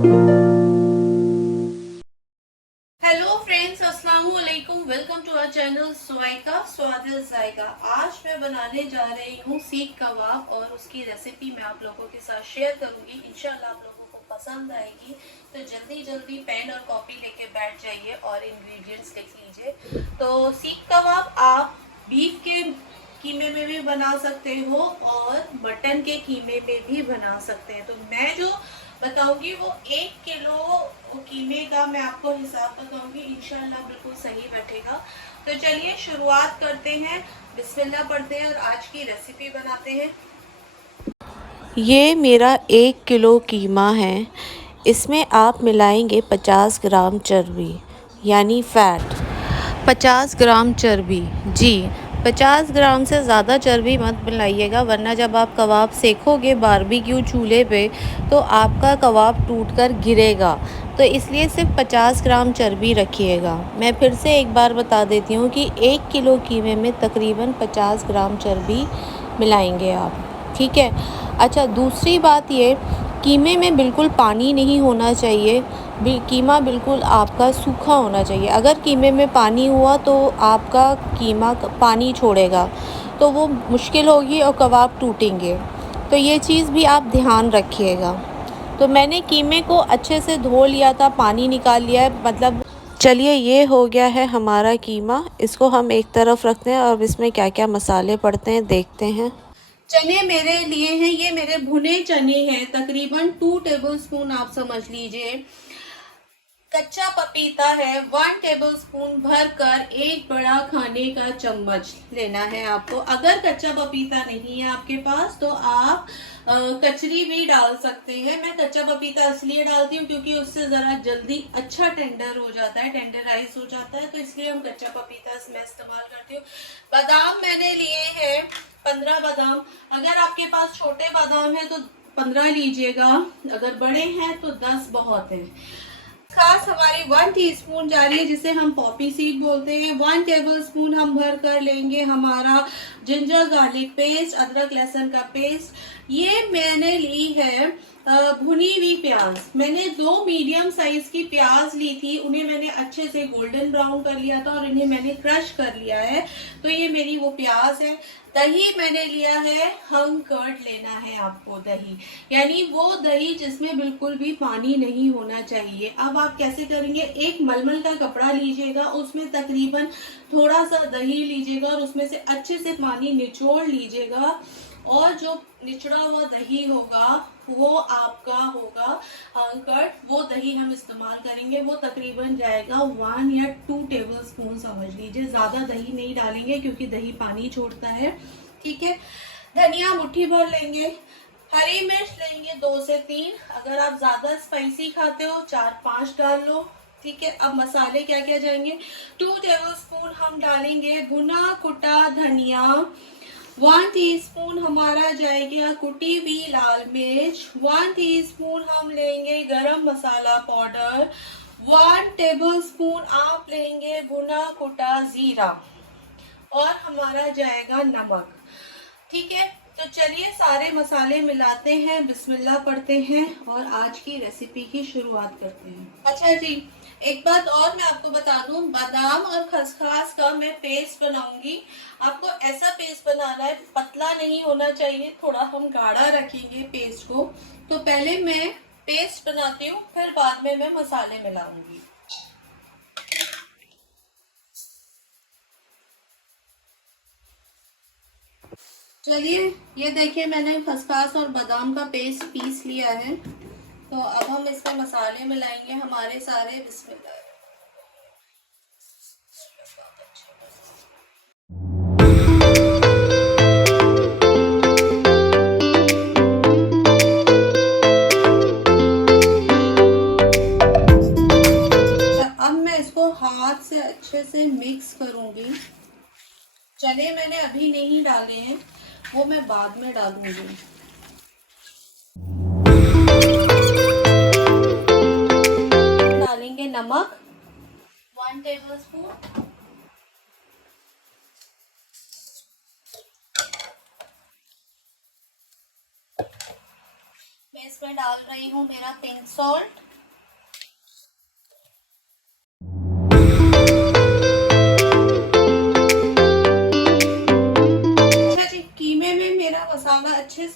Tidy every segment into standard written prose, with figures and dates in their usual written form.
Hello friends, अस्सलाम वालेकुम। Welcome to our channel सुवाइका स्वादिल जायका। आज मैं बनाने जा रही हूँ सीख कबाब और उसकी रेसिपी मैं आप लोगों के साथ शेयर करूंगी। इंशाल्लाह आप लोगों को पसंद आएगी, तो जल्दी जल्दी पेन और कॉपी लेके बैठ जाइए और इंग्रेडिएंट्स लिख लीजिए। तो सीख कबाब आप बीफ के कीमे में भी बना सकते हो और मटन के कीमे में भी बना सकते हैं। तो मैं जो बताऊंगी वो 1 किलो कीमे का मैं आपको हिसाब बताऊंगी, इंशाल्लाह बिल्कुल सही बैठेगा। तो चलिए शुरुआत करते हैं, बिस्मिल्लाह पढ़ते हैं और आज की रेसिपी बनाते हैं। ये मेरा 1 किलो कीमा है। इसमें आप मिलाएंगे 50 ग्राम चर्बी यानी फ़ैट। 50 ग्राम चर्बी, जी 50 ग्राम से ज़्यादा चर्बी मत मिलाइएगा, वरना जब आप कबाब सेकोगे बारबेक्यू चूल्हे पे तो आपका कबाब टूटकर गिरेगा। तो इसलिए सिर्फ 50 ग्राम चर्बी रखिएगा। मैं फिर से एक बार बता देती हूँ कि 1 किलो कीमे में तकरीबन 50 ग्राम चर्बी मिलाएंगे आप, ठीक है। अच्छा, दूसरी बात ये, कीमे में बिल्कुल पानी नहीं होना चाहिए। कीमा बिल्कुल आपका सूखा होना चाहिए। अगर कीमे में पानी हुआ तो आपका कीमा पानी छोड़ेगा, तो वो मुश्किल होगी और कबाब टूटेंगे। तो ये चीज़ भी आप ध्यान रखिएगा। तो मैंने कीमे को अच्छे से धो लिया था, पानी निकाल लिया है, मतलब चलिए ये हो गया है हमारा कीमा। इसको हम एक तरफ रखते हैं और इसमें क्या क्या मसाले पड़ते हैं देखते हैं। चने मेरे लिए हैं, ये मेरे भुने चने हैं, तकरीबन 2 टेबल स्पून आप समझ लीजिए। कच्चा पपीता है 1 टेबल स्पून भर कर, एक बड़ा खाने का चम्मच लेना है आपको। अगर कच्चा पपीता नहीं है आपके पास तो आप कचरी भी डाल सकते हैं। मैं कच्चा पपीता इसलिए डालती हूँ क्योंकि उससे जरा जल्दी अच्छा टेंडर हो जाता है, टेंडराइज हो जाता है, तो इसलिए हम कच्चा पपीता इसमें इस्तेमाल करती हूँ। बादाम मैंने लिए हैं 15 बादाम। अगर आपके पास छोटे बादाम है तो 15 लीजिएगा, अगर बड़े हैं तो 10 बहुत है। खास हमारी 1 टीस्पून जा रही है जिसे हम पॉपी सीड बोलते हैं। 1 टेबल स्पून हम भर कर लेंगे हमारा जिंजर गार्लिक पेस्ट, अदरक लहसुन का पेस्ट। ये मैंने ली है भुनी हुई प्याज। मैंने 2 मीडियम साइज की प्याज ली थी, उन्हें मैंने अच्छे से गोल्डन ब्राउन कर लिया था और इन्हें मैंने क्रश कर लिया है। तो ये मेरी वो प्याज है। दही मैंने लिया है, हम कर्ड लेना है आपको दही, यानी वो दही जिसमें बिल्कुल भी पानी नहीं होना चाहिए। अब आप कैसे करेंगे, एक मलमल का कपड़ा लीजिएगा, उसमें तकरीबन थोड़ा सा दही लीजिएगा और उसमें से अच्छे से पानी निचोड़ लीजिएगा और जो निचड़ा हुआ दही होगा वो आपका होगा कर्ड। वो दही हम इस्तेमाल करेंगे, वो तकरीबन जाएगा 1 या 2 टेबल स्पून समझ लीजिए। ज्यादा दही नहीं डालेंगे क्योंकि दही पानी छोड़ता है, ठीक है। धनिया मुट्ठी भर लेंगे, हरी मिर्च लेंगे 2 से 3। अगर आप ज्यादा स्पाइसी खाते हो 4-5 डाल लो, ठीक है। अब मसाले क्या क्या जाएंगे, 2 टेबल स्पून हम डालेंगे भुना कुटा धनिया। 1 टीस्पून हमारा जाएगा कुटी हुई लाल मिर्च। 1 टीस्पून हम लेंगे गरम मसाला पाउडर। 1 टेबल स्पून आप लेंगे भुना कुटा जीरा और हमारा जाएगा नमक, ठीक है। तो चलिए सारे मसाले मिलाते हैं, बिस्मिल्लाह पढ़ते हैं और आज की रेसिपी की शुरुआत करते हैं। अच्छा जी, एक बात और मैं आपको बता दूं, बादाम और खसखस का मैं पेस्ट बनाऊंगी। आपको ऐसा पेस्ट बनाना है, पतला नहीं होना चाहिए, थोड़ा हम गाढ़ा रखेंगे पेस्ट को। तो पहले मैं पेस्ट बनाती हूँ, फिर बाद में मैं मसाले मिलाऊंगी। चलिए, ये देखिए मैंने खसखस और बादाम का पेस्ट पीस लिया है। तो अब हम इसमें मसाले मिलाएंगे हमारे सारे, बिस्मिल्लाह। अब मैं इसको हाथ से अच्छे से मिक्स करूंगी। चने मैंने अभी नहीं डाले हैं, वो मैं बाद में डालूंगी। डालेंगे नमक 1 टेबल स्पून। मैं इसमें डाल रही हूँ मेरा पिंक सॉल्ट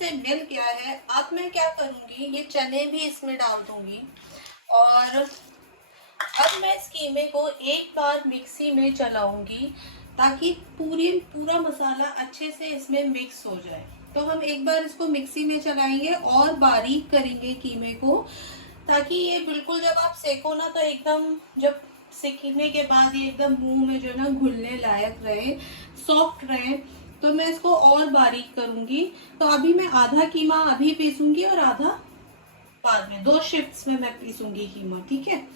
से मिल गया है, अब मैं क्या करूँगी, ये चने भी इसमें डाल दूँगी और अब मैं इस कीमे को एक बार मिक्सी में चलाऊंगी ताकि पूरा मसाला अच्छे से इसमें मिक्स हो जाए। तो हम एक बार इसको मिक्सी में चलाएंगे और बारीक करेंगे कीमे को, ताकि ये बिल्कुल जब आप सेको ना तो एकदम, जब सेकने के बाद ये एकदम मुंह में जो है ना घुलने लायक रहे, सॉफ्ट रहे। तो मैं इसको और बारीक करूंगी। तो अभी मैं आधा कीमा अभी पीसूंगी और आधा बाद में, 2 शिफ्ट्स में मैं पीसूंगी कीमा, ठीक है।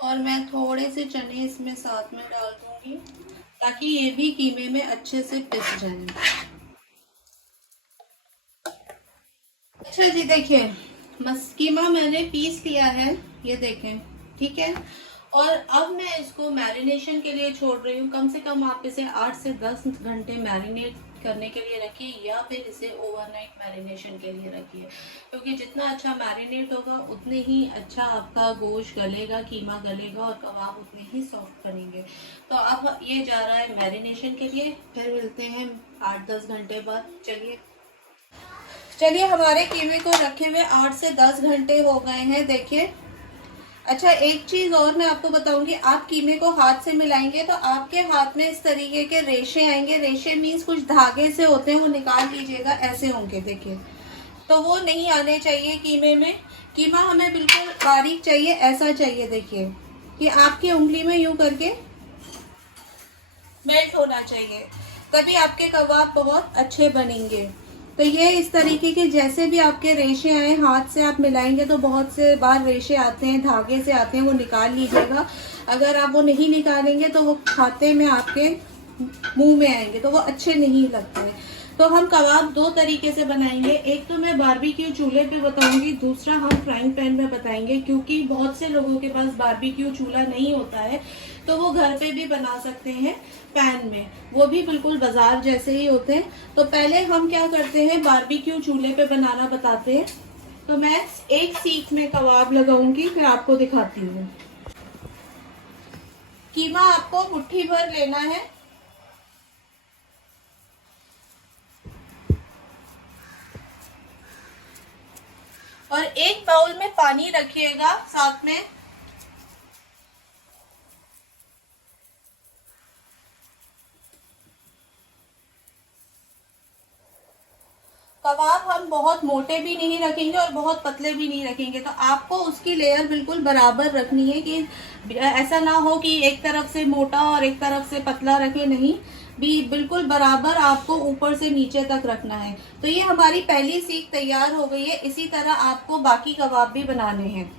और मैं थोड़े से चने इसमें साथ में डाल दूंगी ताकि ये भी कीमे में अच्छे से पिस जाए। अच्छा जी, देखिए कीमा मैंने पीस लिया है, ये देखें, ठीक है। और अब मैं इसको मैरिनेशन के लिए छोड़ रही हूँ। कम से कम आप इसे 8 से 10 घंटे मैरिनेट करने के लिए रखिए या फिर इसे ओवरनाइट मैरिनेशन के लिए रखिए, क्योंकि जितना अच्छा मैरिनेट होगा उतने ही अच्छा आपका गोश्त गलेगा, कीमा गलेगा और कबाब उतने ही सॉफ्ट बनेंगे। तो अब ये जा रहा है मैरिनेशन के लिए, फिर मिलते हैं 8-10 घंटे बाद। चलिए हमारे कीमे को रखे हुए 8 से 10 घंटे हो गए हैं, देखिए। अच्छा, एक चीज और मैं आपको बताऊंगी, आप कीमे को हाथ से मिलाएंगे तो आपके हाथ में इस तरीके के रेशे आएंगे। रेशे मीन्स कुछ धागे से होते हैं, वो निकाल लीजिएगा, ऐसे होंगे, देखिए। तो वो नहीं आने चाहिए कीमे में। कीमा हमें बिल्कुल बारीक चाहिए, ऐसा चाहिए, देखिए कि आपकी उंगली में यूं करके मेल्ट होना चाहिए, तभी आपके कबाब बहुत अच्छे बनेंगे। तो ये इस तरीके के जैसे भी आपके रेशे आए, हाथ से आप मिलाएंगे तो बहुत से बार रेशे आते हैं, धागे से आते हैं, वो निकाल लीजिएगा। अगर आप वो नहीं निकालेंगे तो वो खाते में आपके मुंह में आएंगे तो वो अच्छे नहीं लगते हैं। तो हम कबाब 2 तरीके से बनाएंगे। एक तो मैं बारबेक्यू चूल्हे पे बताऊंगी, दूसरा हम फ्राइंग पैन में बताएंगे, क्योंकि बहुत से लोगों के पास बारबेक्यू चूल्हा नहीं होता है तो वो घर पे भी बना सकते हैं पैन में, वो भी बिल्कुल बाजार जैसे ही होते हैं। तो पहले हम क्या करते हैं, बारबेक्यू चूल्हे पे बनाना बताते हैं। तो मैं एक सीख में कबाब लगाऊंगी, फिर आपको दिखाती हूँ। कीमा आपको मुट्ठी भर लेना है, और एक बाउल में पानी रखिएगा साथ में। कबाब हम बहुत मोटे भी नहीं रखेंगे और बहुत पतले भी नहीं रखेंगे, तो आपको उसकी लेयर बिल्कुल बराबर रखनी है कि ऐसा ना हो कि एक तरफ से मोटा और एक तरफ से पतला रखे, नहीं, भी बिल्कुल बराबर आपको ऊपर से नीचे तक रखना है। तो ये हमारी पहली सीख तैयार हो गई है। इसी तरह आपको बाकी कबाब भी बनाने हैं।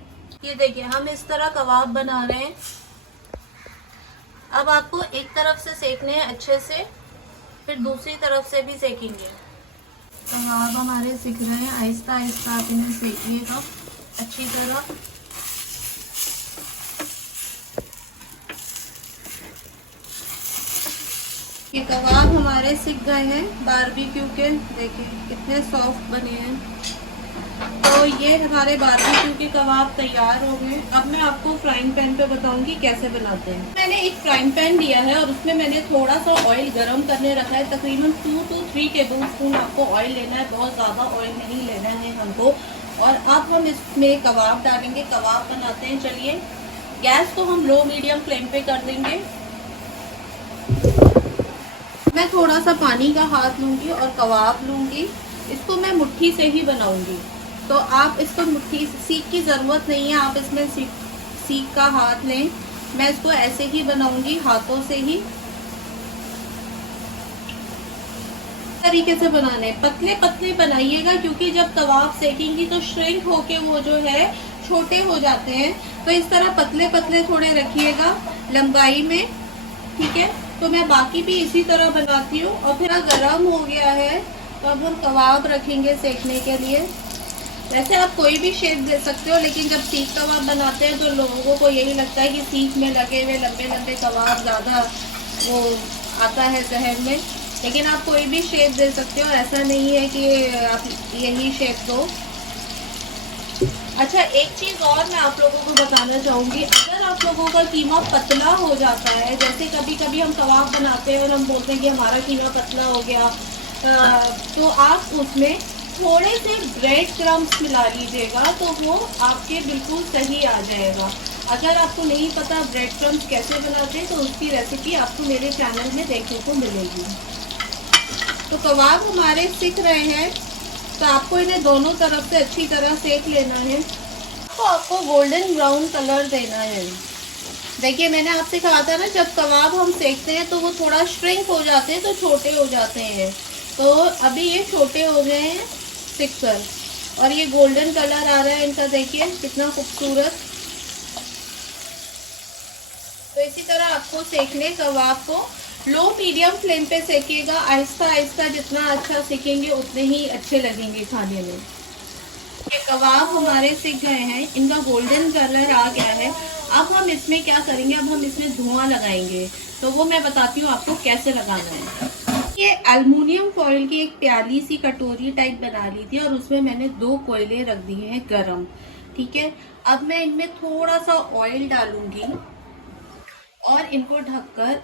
ये देखिए, हम इस तरह कबाब बना रहे हैं। अब आपको एक तरफ से सेकने हैं अच्छे से, फिर दूसरी तरफ से भी सेकेंगे। कबाब हमारे सिक रहे हैं, आहिस्ता आहिस्ता आप इन्हें सेकिएगा अच्छी तरह। ये कबाब हमारे सिक गए हैं बारबेक्यू के, देखिए कितने सॉफ्ट बने हैं। तो ये हमारे बारबेक्यू के कबाब तैयार हो गए। अब मैं आपको फ्राइंग पैन पे बताऊंगी कैसे बनाते हैं। मैंने एक फ्राइंग पैन लिया है और उसमें मैंने थोड़ा सा ऑयल गरम करने रखा है। तकरीबन 2 to 3 टेबल स्पून आपको ऑयल लेना है, बहुत ज़्यादा ऑयल नहीं लेना है हमको। और अब हम इसमें कबाब डालेंगे, कबाब बनाते हैं। चलिए, गैस को हम लो मीडियम फ्लेम पे कर देंगे। मैं थोड़ा सा पानी का हाथ लूँगी और कबाब लूँगी। इसको मैं मुट्ठी से ही बनाऊँगी, तो आप इसको मुट्ठी, सीख की ज़रूरत नहीं है, आप इसमें सीख का हाथ लें। मैं इसको ऐसे ही बनाऊँगी, हाथों से ही तरीके से बनाने। पतले पतले बनाइएगा, क्योंकि जब कबाब सेकेंगी तो श्रिंक होके वो जो है छोटे हो जाते हैं। तो इस तरह पतले पतले थोड़े रखिएगा लंबाई में, ठीक है। तो मैं बाकी भी इसी तरह बनाती हूँ। और फिर गरम हो गया है तो अब हम कबाब रखेंगे सेकने के लिए। वैसे आप कोई भी शेप दे सकते हो, लेकिन जब सीख कबाब बनाते हैं तो लोगों को यही लगता है कि सीख में लगे हुए लंबे लंबे कबाब ज़्यादा वो आता है जहन में, लेकिन आप कोई भी शेप दे सकते हो। ऐसा नहीं है कि आप यही शेप दो। अच्छा, एक चीज़ और मैं आप लोगों को बताना चाहूँगी, अगर आप लोगों का कीमा पतला हो जाता है, जैसे कभी कभी हम कबाब बनाते हैं और हम बोलते हैं कि हमारा कीमा पतला हो गया, तो आप उसमें थोड़े से ब्रेड क्रम्स मिला लीजिएगा, तो वो आपके बिल्कुल सही आ जाएगा। अगर आपको नहीं पता ब्रेड क्रम्स कैसे बनाते हैं, तो उसकी रेसिपी आपको मेरे चैनल में देखने को मिलेगी। तो कबाब हमारे सिक रहे हैं, तो आपको इन्हें दोनों तरफ से अच्छी तरह सेक लेना है। तो आपको गोल्डन ब्राउन कलर देना है। देखिए, मैंने आपसे कहा था ना, जब कबाब हम सेकते हैं तो वो थोड़ा श्रिंक हो जाते हैं, तो छोटे हो जाते हैं। तो अभी ये छोटे हो गए हैं सिक कर, और ये गोल्डन कलर आ रहा है इनका, देखिए कितना खूबसूरत। तो इसी तरह आपको सेकने कबाब को लो मीडियम फ्लेम पे सेकिएगा, आहिस्ता आहिस्ता। जितना अच्छा सेकेंगे उतने ही अच्छे लगेंगे खाने में। ये कबाब हमारे सिक गए हैं, इनका गोल्डन कलर आ गया है। अब हम इसमें क्या करेंगे, अब हम इसमें धुआं लगाएंगे। तो वो मैं बताती हूँ आपको कैसे लगाना है। ये एल्युमिनियम फॉइल की एक प्याली सी कटोरी टाइप बना ली थी, और उसमें मैंने 2 कोयले रख दिए हैं गरम। ठीक है, अब मैं इनमें थोड़ा सा ऑयल डालूंगी और इनको ढककर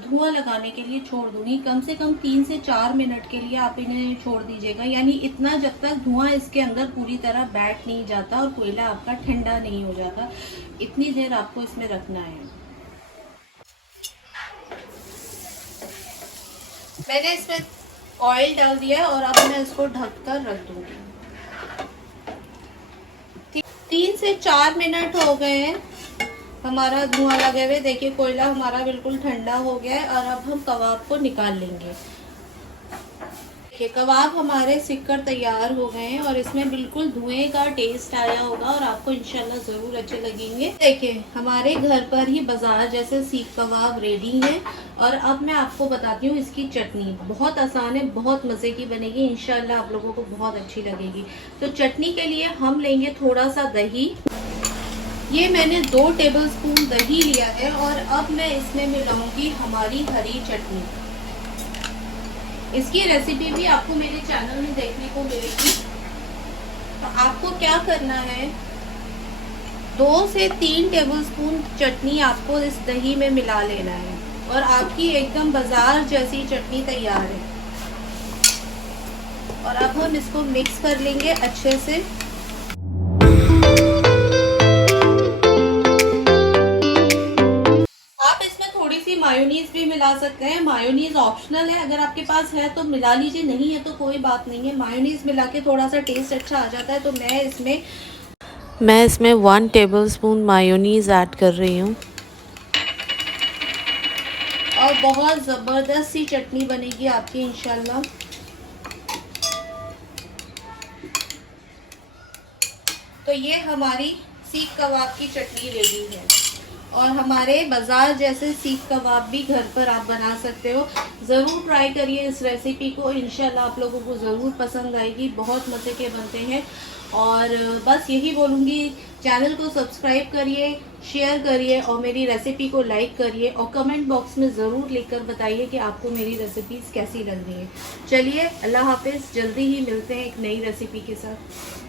धुआं लगाने के लिए छोड़ दूंगी। कम से कम 3 से 4 मिनट के लिए आप इन्हें छोड़ दीजिएगा, यानी इतना जब तक धुआं इसके अंदर पूरी तरह बैठ नहीं जाता और कोयला आपका ठंडा नहीं हो जाता, इतनी देर आपको इसमें रखना है। मैंने इसमें ऑयल डाल दिया और अब मैं इसको ढककर रख दूंगी। 3 से 4 मिनट हो गए हैं हमारा धुआं लगे हुए। देखिए, कोयला हमारा बिल्कुल ठंडा हो गया है, और अब हम कबाब को निकाल लेंगे। देखिए, कबाब हमारे सिककर तैयार हो गए हैं, और इसमें बिल्कुल धुएं का टेस्ट आया होगा, और आपको इंशाल्लाह ज़रूर अच्छे लगेंगे। देखिए, हमारे घर पर ही बाजार जैसे सीख कबाब रेडी है। और अब मैं आपको बताती हूँ इसकी चटनी। बहुत आसान है, बहुत मज़े की बनेगी, इंशाल्लाह आप लोगों को बहुत अच्छी लगेगी। तो चटनी के लिए हम लेंगे थोड़ा सा दही। ये मैंने 2 टेबलस्पून दही लिया है, और अब मैं इसमें मिलाऊंगी हमारी हरी चटनी। इसकी रेसिपी भी आपको मेरे चैनल में देखने को मिलेगी। तो आपको क्या करना है, 2 से 3 टेबलस्पून चटनी आपको इस दही में मिला लेना है, और आपकी एकदम बाजार जैसी चटनी तैयार है। और अब हम इसको मिक्स कर लेंगे अच्छे से। मायोनीज भी मिला सकते हैं, मायोनीज ऑप्शनल है, अगर आपके पास है तो मिला लीजिए, नहीं है तो कोई बात नहीं है। मायोनीज मिला के थोड़ा सा टेस्ट अच्छा आ जाता है। तो मैं इसमें 1 टेबलस्पून मायोनीज़ ऐड कर रही हूँ, और बहुत ज़बरदस्त सी चटनी बनेगी आपकी इंशाल्लाह। तो ये हमारी सीख कबाब की चटनी रेडी है, और हमारे बाजार जैसे सीख कबाब भी घर पर आप बना सकते हो। ज़रूर ट्राई करिए इस रेसिपी को, इंशाल्लाह आप लोगों को ज़रूर पसंद आएगी। बहुत मज़े के बनते हैं। और बस यही बोलूँगी, चैनल को सब्सक्राइब करिए, शेयर करिए, और मेरी रेसिपी को लाइक करिए, और कमेंट बॉक्स में ज़रूर लिखकर बताइए कि आपको मेरी रेसिपीज़ कैसी लग रही है। चलिए, अल्लाह हाफिज़, जल्दी ही मिलते हैं एक नई रेसिपी के साथ।